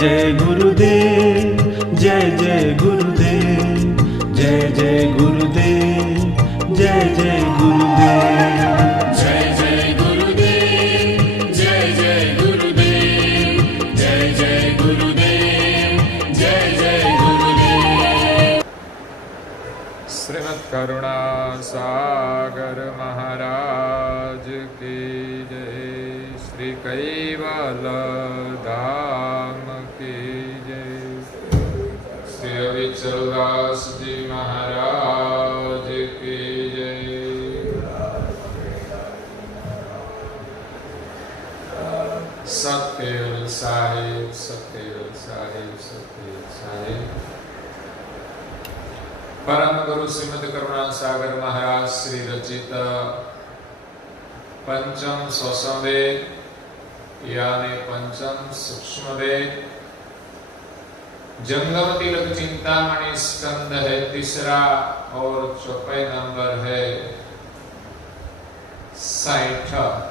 जय गुरुदेव, जय जय गुरुदेव, जय जय गुरुदेव, जय जय गुरुदेव, जय जय गुरुदेव, जय जय गुरुदेव, जय जय गुरुदेव, जय जय गुरुदेव। श्रीमद् करुणा सागर महाराज की जय। श्री कैवल धाम की जय। श्री अविचलदास जी महाराज की जय। सत्यवेल साहिब, सत्यवेल साहिब, सत्यवेल साहिब। परम गुरु श्रीमद् करुणा सागर महाराज श्री रचित पंचम स्वसंवेद यानी पंचम सूक्ष्म वेद जंगम तिलक चिंतामणि स्कंद है तीसरा और चौथे नंबर है 60।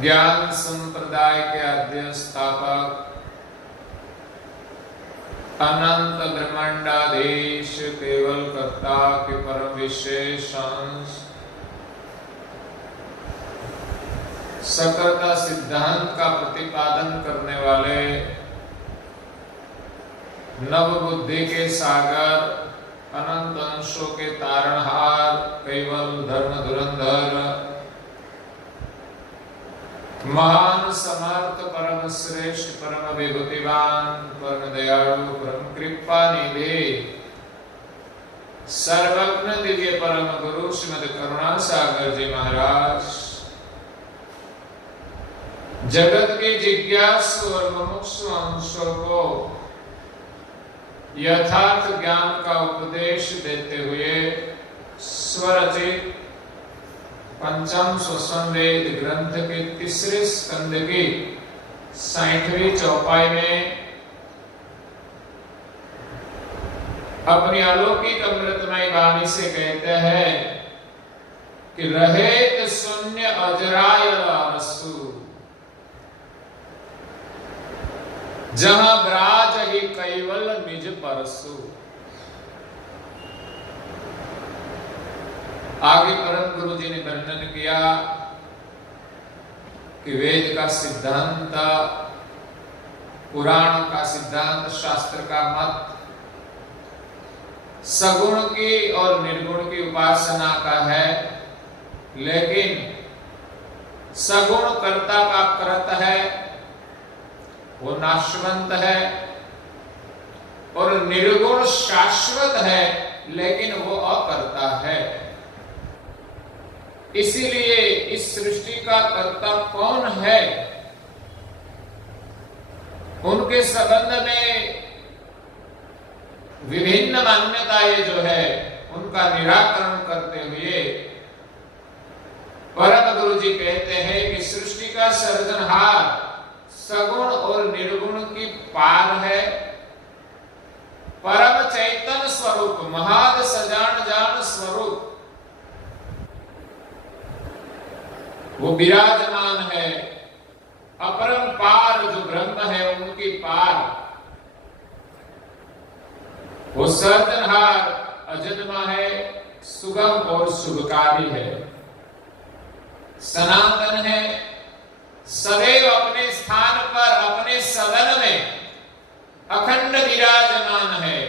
ज्ञान संप्रदाय के आद्य स्थापक अनंत ब्रह्मांडाधीश केवल कर्ता के परम विशेष अंश सकर्ता सिद्धांत का प्रतिपादन करने वाले नव बुद्धि के सागर अनंत अंशों के तारणहार केवल धर्म धुरंधर महान समर्थ परम श्रेष्ठ परम विभूतिवान परम दयालु परम कृपा निधि सर्वज्ञ दिव्य परम गुरु श्रीमद् करुणा सागर जी महाराज जगत के जिज्ञासु और मुमुक्षु अंशों को यथार्थ ज्ञान का उपदेश देते हुए स्वरचित पंचम स्वसंवेद ग्रंथ के तीसरे स्कंद की 60वीं चौपाई में अपनी अलौकिक अमृतमय वाणी से कहते हैं कि रहेत शून्य अजराय रसु जहां ब्राज ही कैवल निज परसु। आगे परम गुरु जी ने वर्णन किया कि वेद का सिद्धांत पुराण का सिद्धांत शास्त्र का मत सगुण की और निर्गुण की उपासना का है, लेकिन सगुण कर्ता का कृत है, वो नाशवंत है, और निर्गुण शाश्वत है लेकिन वो अकर्ता है। इसीलिए इस सृष्टि का कर्ता कौन है, उनके संबंध में विभिन्न मान्यताएं जो है उनका निराकरण करते हुए परम गुरु जी कहते हैं कि सृष्टि का सर्जनहार सगुण और निर्गुण की पार है, परम चैतन्य स्वरूप महाद सजान जान स्वरूप वो विराजमान है। अपरंपार जो ब्रह्म है उनकी पार वो सर्जनहार अजन्मा है, सुगम और शुभकारी है, सनातन है, सदैव अपने स्थान पर अपने सदन में अखंड विराजमान है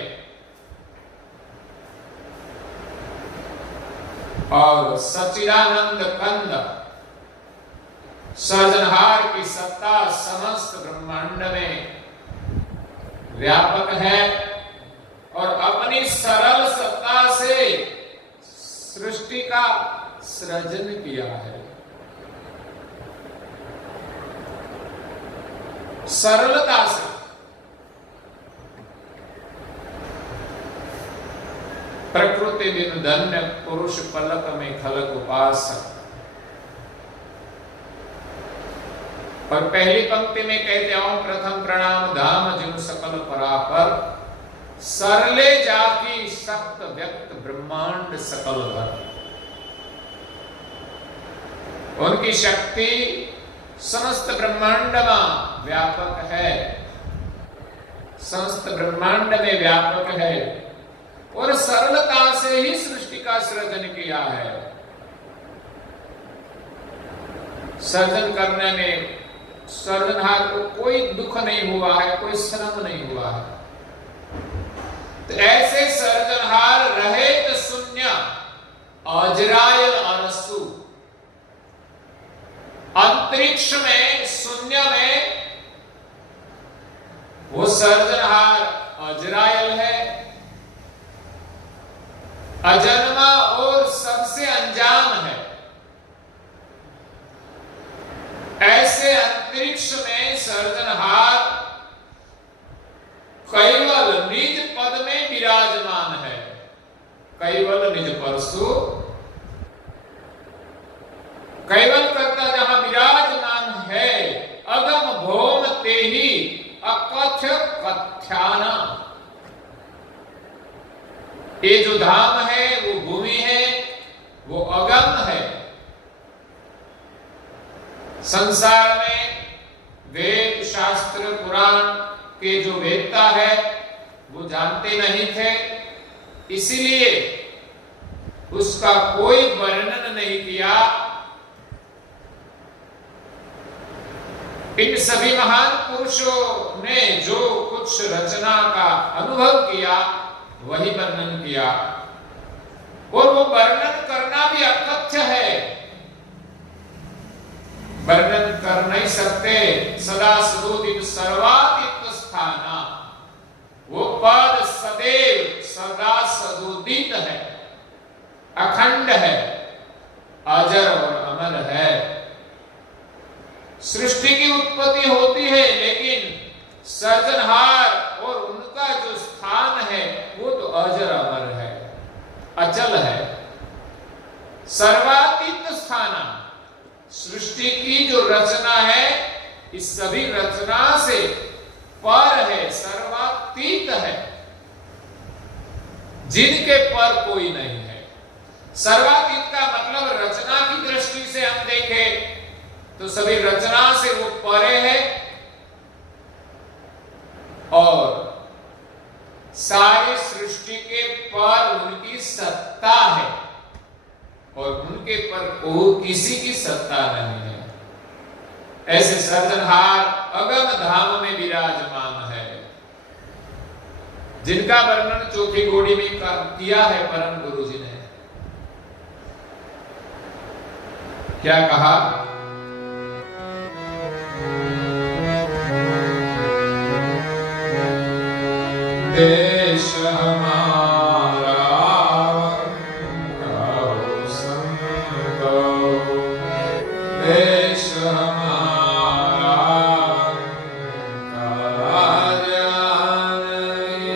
और सच्चिदानंद कंद सर्जनहार की सत्ता समस्त ब्रह्मांड में व्यापक है और अपनी सरल सत्ता से सृष्टि का सृजन किया है। सरलता से प्रकृति दिन धन्य पुरुष पलक में खलक उपासक। और पहली पंक्ति में कहते ओम प्रथम प्रणाम धाम जिन सकल परापर सरले जाकी सप्त व्यक्त ब्रह्मांड सकल भर। उनकी शक्ति समस्त ब्रह्मांड में व्यापक है, समस्त ब्रह्मांड में व्यापक है और सरलता से ही सृष्टि का सृजन किया है। सृजन करने में सर्जनहार को कोई दुख नहीं हुआ है, कोई श्रम नहीं हुआ है। तो ऐसे सर्जनहार रहित शून्य अजरायल अरसु, अंतरिक्ष में शून्य में वो सर्जनहार अजरायल है, अजन्मा और सबसे अनजान है। ऐसे अंतरिक्ष में सर्जनहार कैवल निज पद में विराजमान है। कैवल निज परसु, कैवल करता जहां विराजमान है, अगम भौम ते ही अकथ्य कथ्याना। ये जो धाम है वो भूमि है, वो अगम है। संसार में वेद शास्त्र पुराण के जो वेदता है वो जानते नहीं थे, इसीलिए उसका कोई वर्णन नहीं किया। इन सभी महान पुरुषों ने जो कुछ रचना का अनुभव किया वही वर्णन किया और वो वर्णन करना भी अकथ्य है। वर्णन कर नहीं सकते। सदा सदोदित सर्वातीत स्थाना, वो पद सदैव सदा सदोदित है, अखंड है, अजर और अमर है। सृष्टि की उत्पत्ति होती है लेकिन सर्जनहार और उनका जो स्थान है वो तो अजर अमर है, अचल है, सर्वातीत स्थाना। सृष्टि की जो रचना है इस सभी रचना से पर है, सर्वातीत है, जिनके पर कोई नहीं है। सर्वातीत का मतलब रचना की दृष्टि से हम देखें तो सभी रचना से वो परे है और सारी सृष्टि के पर उनकी सत्ता है और उनके पर किसी की सत्ता नहीं है। ऐसे सर्जनहार अगम धाम में विराजमान है, जिनका वर्णन चौथी घोड़ी में किया है परम गुरु जी ने। क्या कहा? देश हमारा कहो संतो, देश हमारा काल जाने,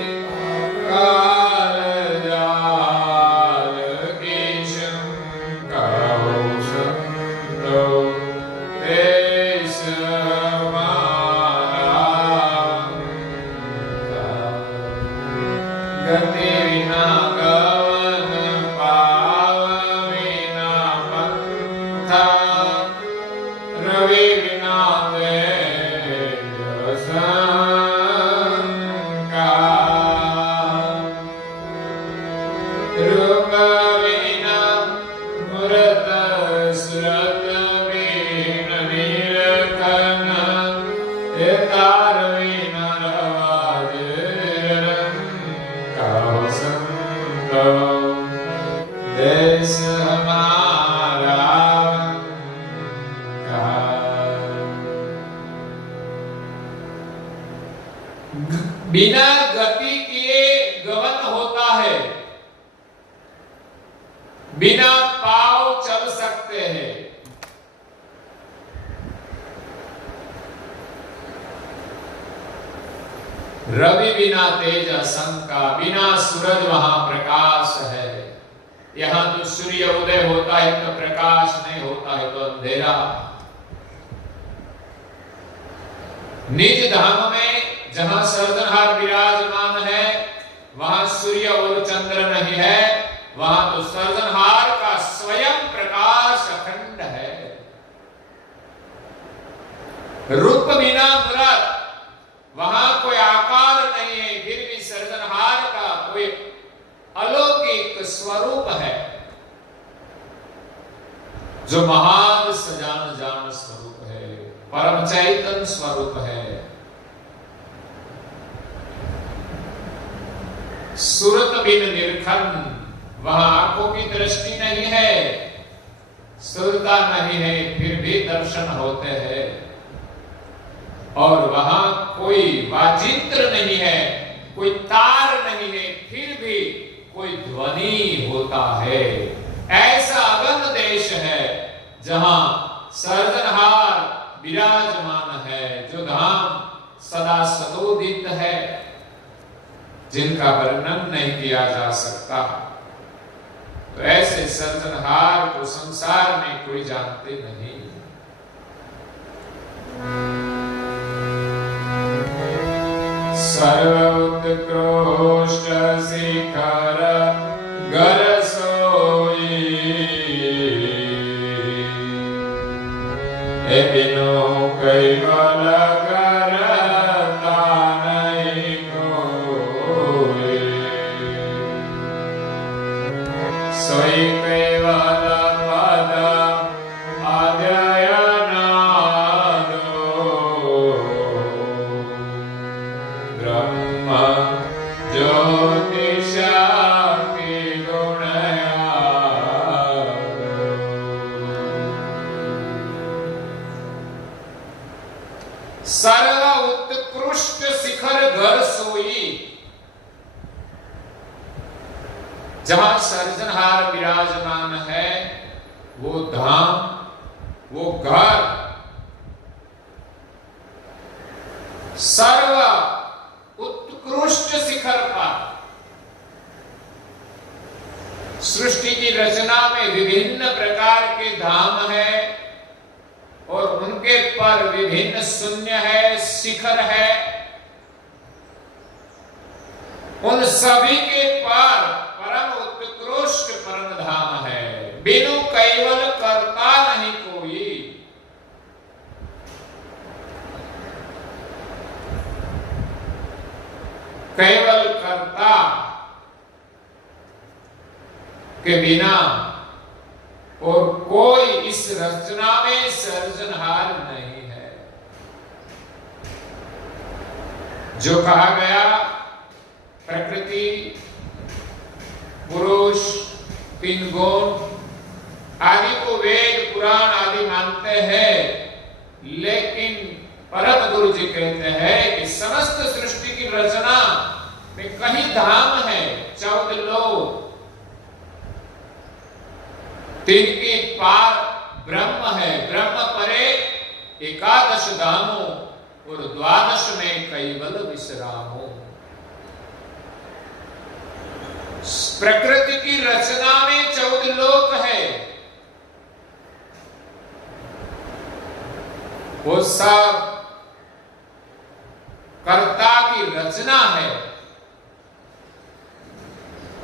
काल जाल कीशं कहो संतो, देश गति विना गवन पाव विना पंथा, रवि विना वेद संका, रूप विना मूरत सुरत वीण नीलकंठ, तार विना रवाज देश हमारा बिना गति किए गमन होता है, बिना पाँव चल सकते हैं। रवि बिना तेज असंका, बिना सूरज वहां प्रकाश है। यहां तो सूर्य उदय होता है तो प्रकाश नहीं होता है तो अंधेरा। निज धाम में जहां सर्जनहार विराजमान है वहां सूर्य और चंद्र नहीं है, वहां तो सर्जनहार का स्वयं प्रकाश अखंड है। रूप बिना मूरत, वहां कोई आकार नहीं है, फिर भी सर्जनहार का कोई अलौकिक स्वरूप है जो महान सजान जान स्वरूप है, परम चैतन्य स्वरूप है। सूरत बिन निर्खन, वहां आंखों की दृष्टि नहीं है, सुरता नहीं है, फिर भी दर्शन होते हैं। और वहां कोई वाजित्र नहीं है, कोई तार नहीं है, फिर भी कोई ध्वनि होता है। ऐसा अगम देश है जहां सर्जनहार विराजमान है, जो धाम सदा सदोदित है, जिनका वर्णन नहीं किया जा सकता। तो ऐसे सर्जनहार को संसार में कोई जानते नहीं। सर्वोत्कृष्ट शिखर गर सोई, ए बिनु कैवल करता नहीं कोई, सोई कैवल पद अध्ययन ब्रह्म ज्योतिष की गुण सर्व उत्कृष्ट शिखर घर सोई, जहां सर्जनहार विराजमान है वो धाम, वो घर सर्व उत्कृष्ट शिखर पर। सृष्टि की रचना में विभिन्न प्रकार के धाम है और उनके पर विभिन्न शून्य है, शिखर है। उन सभी के पर परम उत्कृष्ट परम धाम है। बिनु कैवल करता नहीं कोई, कैवल कर्ता के बिना और कोई इस रचना में सर्जनहार नहीं है। जो कहा गया प्रकृति, पुरुष, तीन गुण आदि को वेद पुराण आदि मानते हैं, लेकिन परम गुरु जी कहते हैं कि समस्त सृष्टि की रचना में कहीं धाम है, 14 लोक, तीन के पार ब्रह्म है, ब्रह्म परे 11 धामों और 12 में कैवल विश्रामो। प्रकृति की रचना में 14 लोक है, वो सब कर्ता की रचना है।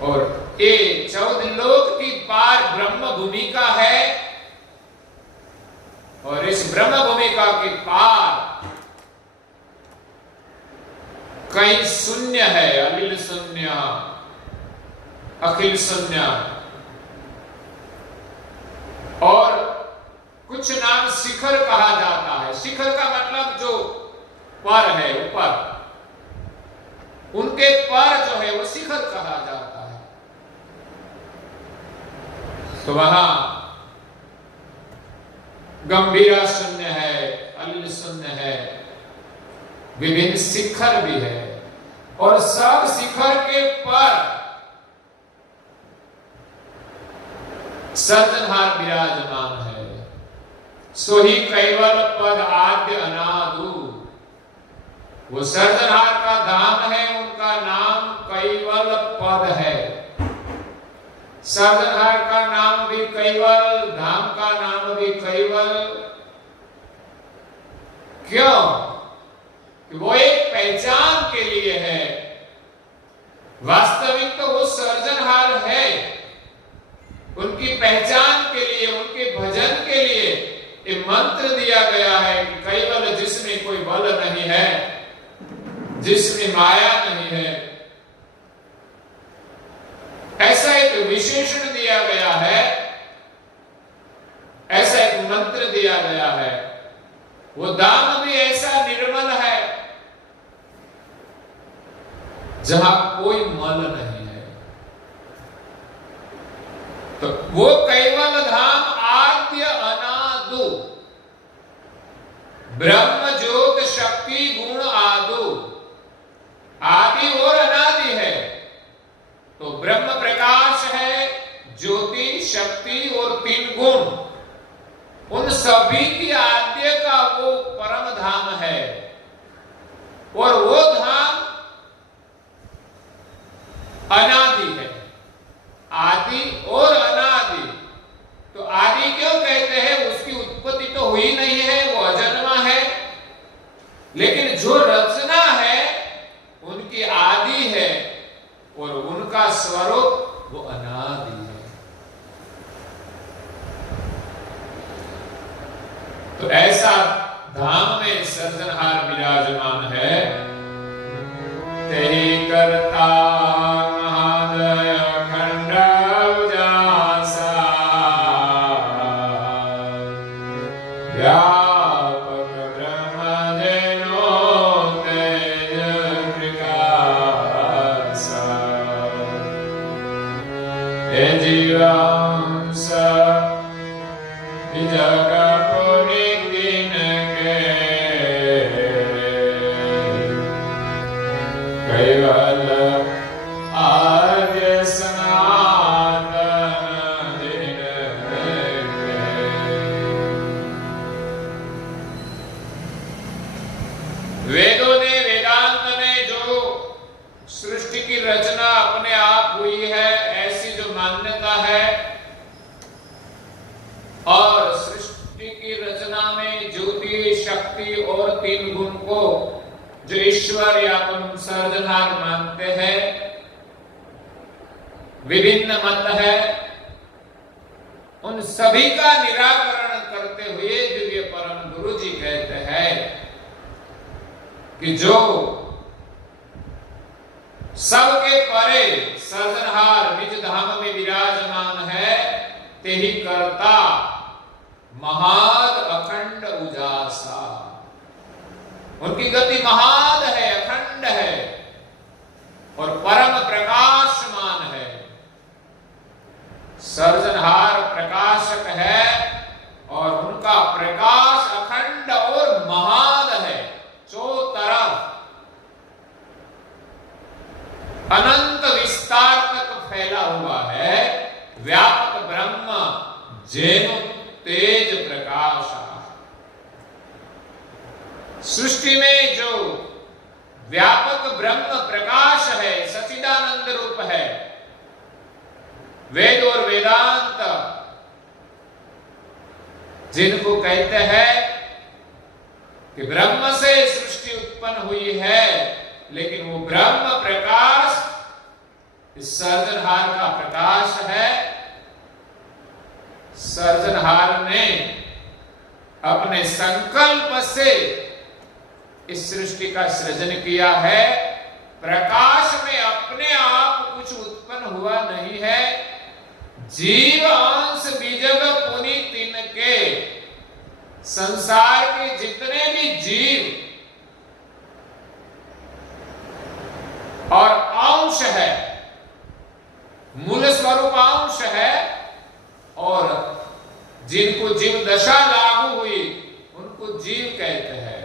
और ये 14 लोक की पार ब्रह्म भूमिका है, और इस ब्रह्म भूमिका के पार कई शून्य है, अनिल शून्य, अखिल शून्य, और कुछ नाम शिखर कहा जाता है। शिखर का मतलब जो पर है, ऊपर, उनके पर जो है वो शिखर कहा जाता है। तो वहां गंभीरा शून्य है, अलिल शून्य है, विभिन्न शिखर भी है और सब शिखर के पर सर्जनहार विराजमान है। सो ही कैवल पद आद्य अनादु, वो सर्जनहार का धाम है, उनका नाम कैवल पद है। सर्जनहार का नाम भी कैवल, धाम का नाम भी कैवल। क्यों? कि वो एक पहचान के लिए है। वास्तविक तो वो सर्जनहार है, उनकी पहचान के लिए, उनके भजन के लिए ये मंत्र दिया गया है कि कैवल जिसमें कोई बल नहीं है, जिसमें माया नहीं है, ऐसा एक विशेषण दिया गया है, ऐसा एक मंत्र दिया गया है। वो धाम भी ऐसा निर्मल है जहां कोई मल नहीं है। तो वो कैवल धाम आद्य अनादु, ब्रह्म ज्योत शक्ति गुण आदु, आदि और अनादि है। तो ब्रह्म प्रकाश है, ज्योति, शक्ति और 3 गुण, उन सभी की आद्य का वो परम धाम है। और वो धाम अनादि है, आदि और अनादि। तो आदि क्यों कहते हैं? उसकी उत्पत्ति तो हुई नहीं है, वो अजन्मा है, लेकिन जो रचना है उनकी आदि है और उनका स्वरूप वो अनादि है। तो ऐसा धाम में सर्जनहार विराजमान है। तेहि करता महादय खंड उजासा, व्यापक ब्रह्म जैनो तेज प्रकाशा, हे जीवांश जग कैवल आद्य सनातन दिन के। वेदों ने, वेदांत ने जो सृष्टि की रचना अपने आप हुई है, ऐसी जो मान्यता है, और सृष्टि की रचना में ज्योति, शक्ति और 3 गुण को जो ईश्वर या अपन सर्जनहार मानते हैं, विभिन्न मत है, उन सभी का निराकरण करते हुए दिव्य परम गुरु जी कहते हैं कि जो सबके परे सर्जनहार निज धाम में विराजमान है, तेहि करता महाद अखंड उजासा। उनकी गति महाद है, अखंड है और परम प्रकाशमान है। सर्जनहार प्रकाशक है और उनका प्रकाश अखंड और महाद है, चौं तरफ अनंत विस्तार तक फैला हुआ है। व्यापक ब्रह्म जैनो तेज प्रकाशा। सृष्टि में जो व्यापक ब्रह्म प्रकाश है, सच्चिदानंद रूप है, वेद और वेदांत जिनको कहते हैं कि ब्रह्म से सृष्टि उत्पन्न हुई है, लेकिन वो ब्रह्म प्रकाश इस सर्जनहार का प्रकाश है। सर्जनहार ने अपने संकल्प से इस सृष्टि का सृजन किया है। प्रकाश में अपने आप कुछ उत्पन्न हुआ नहीं है। जीव अंश बीजग पुनि तिनके, संसार के जितने भी जीव और अंश है, मूल स्वरूप अंश है जिनको जीव दशा लागू हुई उनको जीव कहते हैं।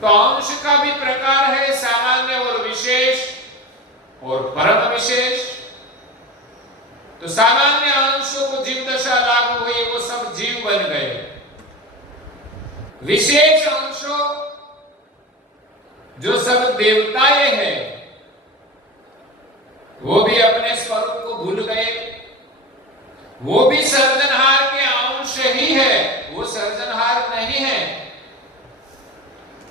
तो अंश का भी प्रकार है, सामान्य और विशेष और परम विशेष। तो सामान्य अंशों को जीव दशा लागू हुई, वो सब जीव बन गए। विशेष अंशों जो सब देवताएं हैं वो भी अपने स्वरूप को भूल गए। वो भी सर्जनहार के अंश ही है, वो सर्जनहार नहीं है।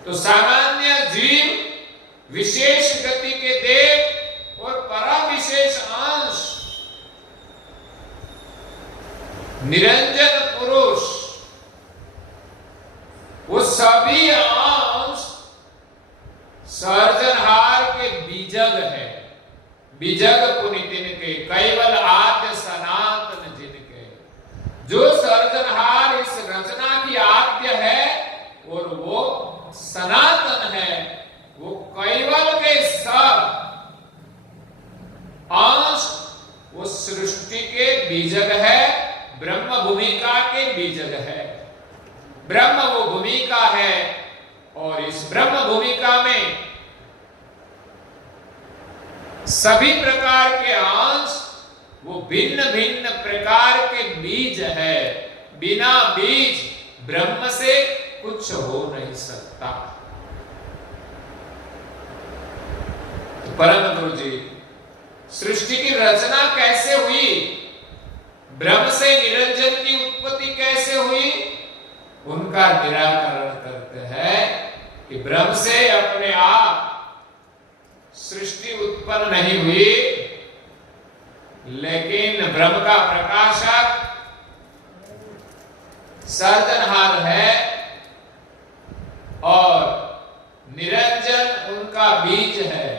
तो सामान्य जीव, विशेष गति के देव और परम विशेष अंश, निरंजन पुरुष, वो सभी अंश सर्जनहार के बीजग है। बीजग पुनितिन के, केवल आद्य सनातन जिनके। जो सर्जनहार इस रचना की आद्य है और वो सनातन है, वो केवल के सब अंश वो सृष्टि के बीजग है, ब्रह्म भूमिका के बीजग है। ब्रह्म वो भूमिका है और इस ब्रह्म भूमिका में सभी प्रकार के अंश वो भिन्न भिन्न प्रकार के बीज है। बिना बीज ब्रह्म से कुछ हो नहीं सकता। तो परम गुरु जी, सृष्टि की रचना कैसे हुई, ब्रह्म से निरंजन की उत्पत्ति कैसे हुई, उनका निराकरण करते हैं कि ब्रह्म से अपने आप सृष्टि उत्पन्न नहीं हुई, लेकिन ब्रह्म का प्रकाशक सर्जनहार है और निरंजन उनका बीज है।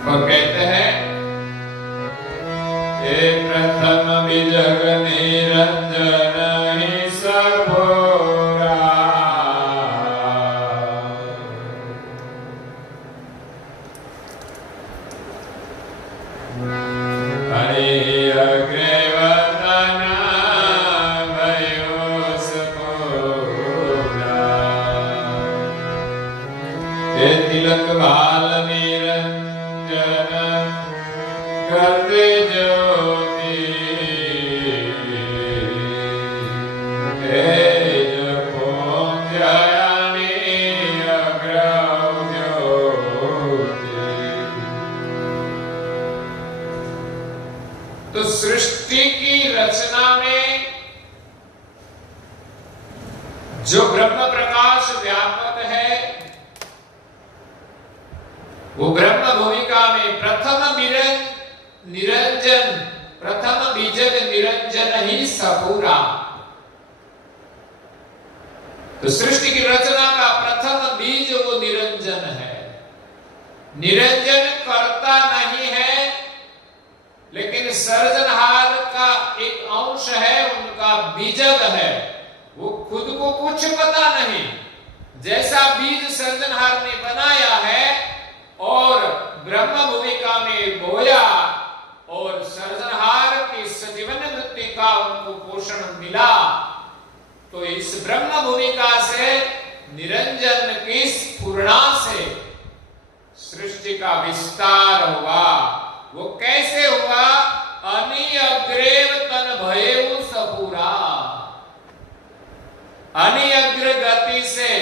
वो कहते हैं हे प्रथम बीजग निरंजन ही सबोरा, हरि अग्रवदन भयो सकोरा, हे तिलक भाल निरंजन करते ज्योति, हे जपो जयानी अग्रव ज्योति। तो सृष्टि की रचना में जो ब्रह्म प्रकाश व्यापक है, वो ब्रह्म भूमिका में प्रथम निरंजन, प्रथम बीजग निरंजन ही सपूरा। तो सृष्टि की रचना का प्रथम बीज वो निरंजन है। निरंजन कर्ता नहीं है, लेकिन सर्जनहार का एक अंश है, उनका बीजग है। वो खुद को कुछ पता नहीं, जैसा बीज सर्जनहार ने बनाया है और ब्रह्म भूमिका में बोया और सर्जनहार की सजीवन वृत्ति का उनको पोषण मिला, तो इस ब्रह्म भूमिका से निरंजन की स्फुरणा से सृष्टि का विस्तार हुआ। वो कैसे हुआ? अनि अग्रेव तन भयेउ सपूरा। अनि अग्र गति से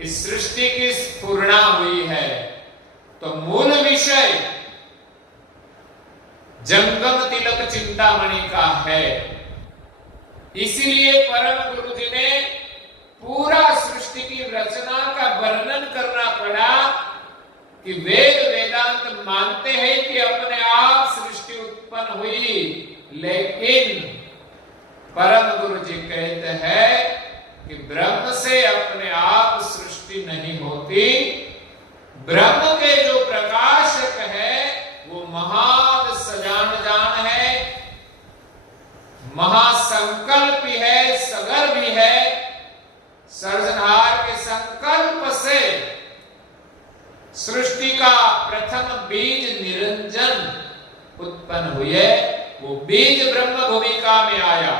इस सृष्टि की स्फुरणा हुई है। तो मूल विषय जंगम तिलक चिंतामणि का है। इसलिए परम गुरु जी ने पूरा सृष्टि की रचना का वर्णन करना पड़ा कि वेद वेदांत मानते हैं कि अपने आप सृष्टि उत्पन्न हुई, लेकिन परम गुरु जी कहते हैं कि ब्रह्म से अपने आप सृष्टि नहीं होती। ब्रह्म के जो प्रकाशक है वो महान सजान जान है, महासंकल्पी है, सगर भी है। सर्जनहार के संकल्प से सृष्टि का प्रथम बीज निरंजन उत्पन्न हुए, वो बीज ब्रह्म भूमिका में आया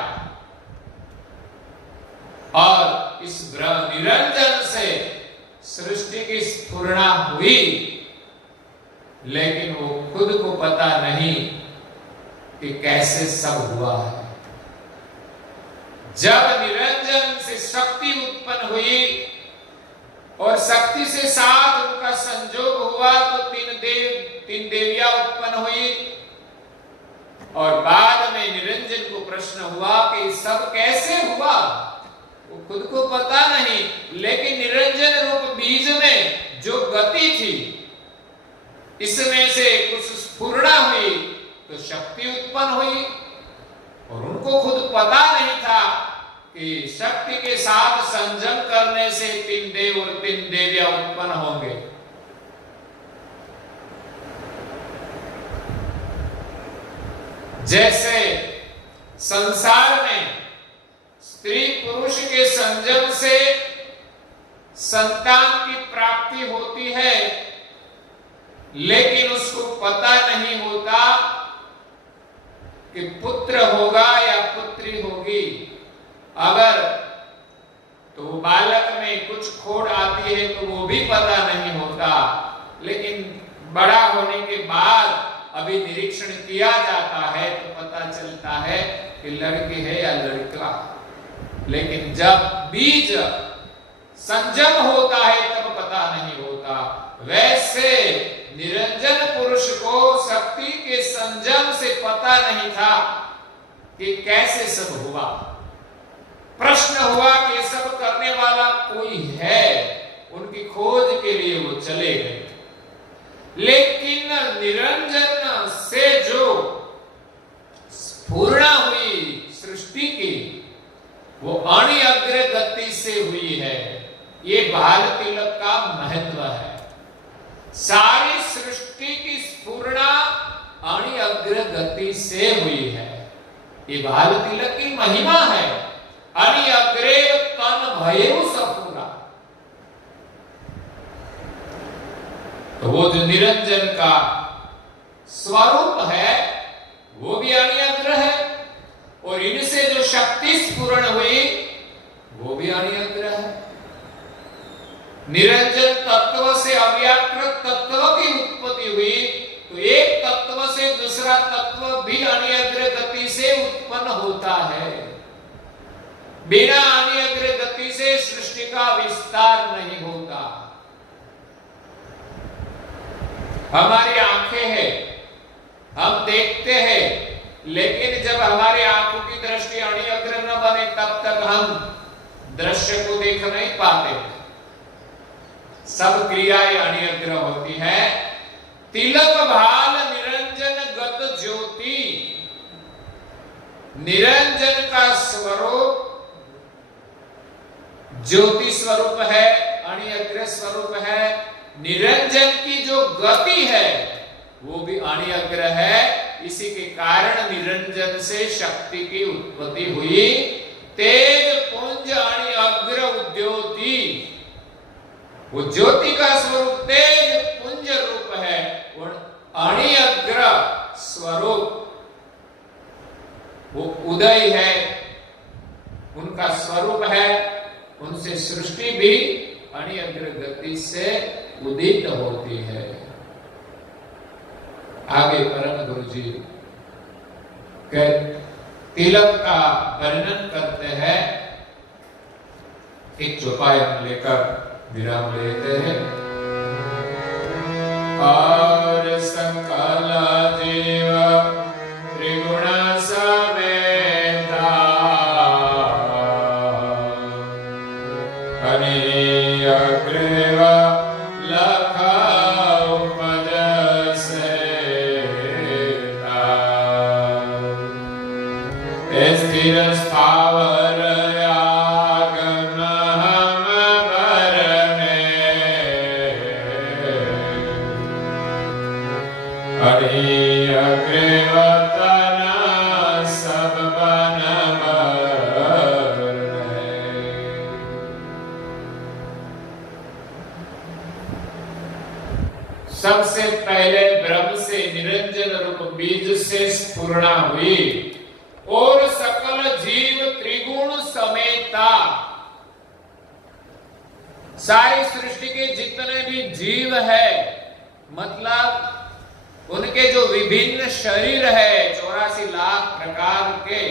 और इस निरंजन से सृष्टि की स्फुरणा हुई, लेकिन वो खुद को पता नहीं कि कैसे सब हुआ है। जब निरंजन से शक्ति उत्पन्न हुई और शक्ति से साथ उनका संयोग हुआ तो तीन देवियां उत्पन्न हुई, और बाद में निरंजन को प्रश्न हुआ कि सब कैसे हुआ, वो खुद को पता नहीं, लेकिन निरंजन रूप बीज में जो गति थी, इसमें से कुछ स्फुरणा हुई तो शक्ति उत्पन्न हुई, और उनको खुद पता नहीं था कि शक्ति के साथ संजम करने से 3 देव और 3 देवियां उत्पन्न होंगे। जैसे संसार में स्त्री पुरुष के संजम से संतान की प्राप्ति होती है, लेकिन उसको पता नहीं होता कि पुत्र होगा या पुत्री होगी। अगर तो बालक में कुछ खोड़ आती है तो वो भी पता नहीं होता, लेकिन बड़ा होने के बाद अभी निरीक्षण किया जाता है तो पता चलता है कि लड़की है या लड़का। लेकिन जब बीज संजम होता है तब पता नहीं होता। वैसे निरंजन पुरुष को शक्ति के संजम से पता नहीं था कि कैसे सब हुआ। प्रश्न हुआ कि सब करने वाला कोई है, उनकी खोज के लिए वो चले गए, लेकिन निरंजन से जो स्फुरणा हुई सृष्टि की, वो अणि अग्र गति से हुई है। ये बाल तिलक का महत्व है। सारी सृष्टि की स्फुरणा अणि अग्र गति से हुई है। ये बाल तिलक की महिमा है। अणि अग्रे तन भयउ सफुरा, तो वो जो निरंजन का स्वरूप है वो भी अणि अग्र है, और इनसे जो शक्ति स्फुरण हुई वो भी अणि अग्र है। निरंजन तत्व से अव्याकृत तत्व की उत्पत्ति हुई, तो एक तत्व से दूसरा तत्व भी अणि अग्र गति से उत्पन्न होता है। बिना अणि अग्र गति से सृष्टि का विस्तार नहीं होता। हमारी आंखें हैं, हम देखते हैं, लेकिन जब हमारी आंखों की दृष्टि अणि अग्र न बने तब तक हम दृश्य को देख नहीं पाते। सब क्रियाएं अणि अग्र होती है। तिलक भाल निरंजन गत ज्योति, निरंजन का स्वरूप ज्योति स्वरूप है, अणि अग्र स्वरूप है। निरंजन की जो गति है वो भी अणि अग्र है। इसी के कारण निरंजन से शक्ति की उत्पत्ति हुई। तेज पुंज अणि अग्र उद्योति, वो ज्योति का स्वरूप तेज पुंज रूप है, अणि अग्र स्वरूप वो उदय है, उनका स्वरूप है। उनसे सृष्टि भी अणि अग्र गति से उदित होती है। आगे परम गुरु जी तिलक का वर्णन करते हैं। एक चौपाई लेकर विराम लेते हैं। और सकल जीव त्रिगुण समेता, अणि अग्र लख उपज सेता, स्थिर स्थावर आगम हम बर में, अणि अग्र वतन सब बन बर में। सबसे पहले ब्रह्म से निरंजन रूप बीज से स्फुरणा हुई और सकल जीव त्रिगुण समेता, सारी सृष्टि के जितने भी जीव है, मतलब उनके जो विभिन्न शरीर है 84 लाख प्रकार के,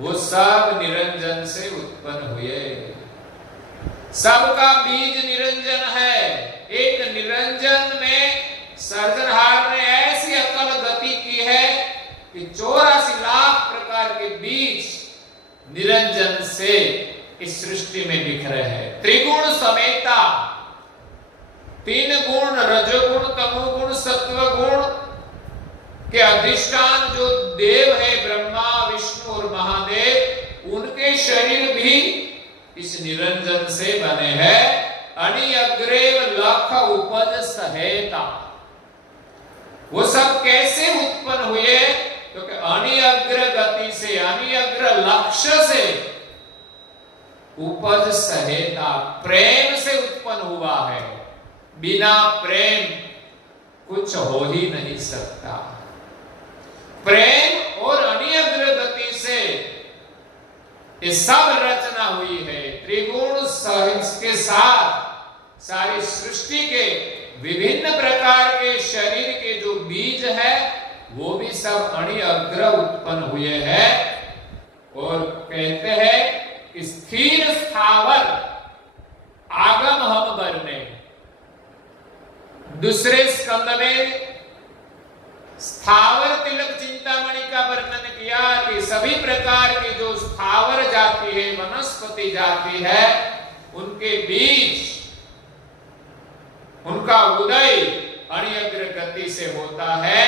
वो सब निरंजन से उत्पन्न हुए। सबका बीज निरंजन है। एक निरंजन में सर्जनहार ने ऐसी अकल गति की है कि 84 लाख प्रकार के बीज निरंजन से इस सृष्टि में बिखरे हैं। त्रिगुण समेता, 3 गुण रजोगुण, तमोगुण, सत्वगुण के अधिष्ठान जो देव है ब्रह्मा, विष्णु और महादेव, उनके शरीर भी इस निरंजन से बने हैं। अणिअग्रेव लख उपज सहेता, वो सब कैसे उत्पन्न हुए? क्योंकि अणिअग्र गति से, अणिअग्र लक्ष्य से उपज सहेता, प्रेम से उत्पन्न हुआ है। बिना प्रेम कुछ हो ही नहीं सकता। प्रेम और अणिअग्र गति से ये सब रचना हुई है। त्रिगुण के साथ सारी सृष्टि के विभिन्न प्रकार के शरीर के जो बीज है वो भी सब अणिअग्र उत्पन्न हुए हैं। और कहते हैं कि स्थिर स्थावर आगम हम बरने, दूसरे स्कंद में स्थावर तिलक चिंतामणि का वर्णन किया कि सभी प्रकार की जो स्थावर जाति है, वनस्पति जाति है, उनके बीज, उनका उदय अणिअग्र गति से होता है।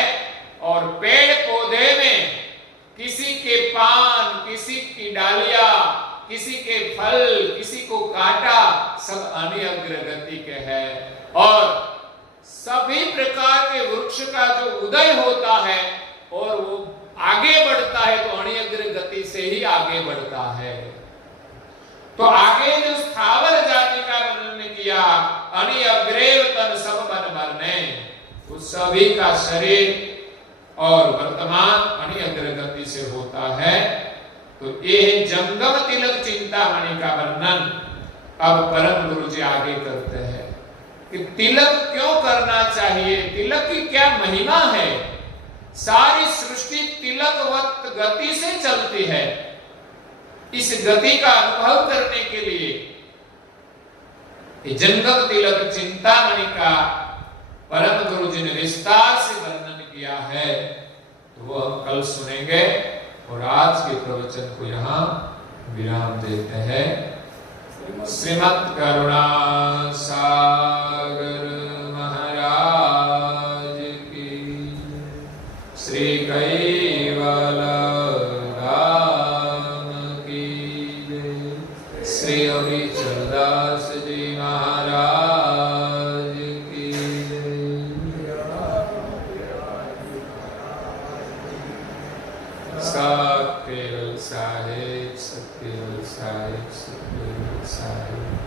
और पेड़ पौधे में किसी के पान, किसी की डालियां, किसी के फल, किसी को काटा, सब अणिअग्र गति के हैं। और सभी प्रकार के वृक्ष का जो उदय होता है और वो आगे बढ़ता है तो अणिअग्र गति से ही आगे बढ़ता है। तो आगे जो स्थावर जाति का वर्णन किया, अणिअग्रेव तन सब बन मरने, उस सभी का शरीर और वर्तमान अणिअग्र गति से होता है। तो ये जंगम तिलक चिंतामणि का वर्णन अब परम गुरु जी आगे करते हैं कि तिलक क्यों करना चाहिए, तिलक की क्या महिमा है। सारी सृष्टि तिलकवत गति से चलती है। इस गति का अनुभव करने के लिए जंगम तिलक चिंतामणि का परम गुरु जी ने विस्तार से वर्णन किया है, तो वो हम कल सुनेंगे। और आज के प्रवचन को यहाँ विराम देते हैं। श्रीमद् करुणा सागर महाराज की, श्री कैवल राम की जय, श्री अभिचरदास जी महाराज की जय। सत्य साहिब, सत्य साहिब, सत्य साहिब।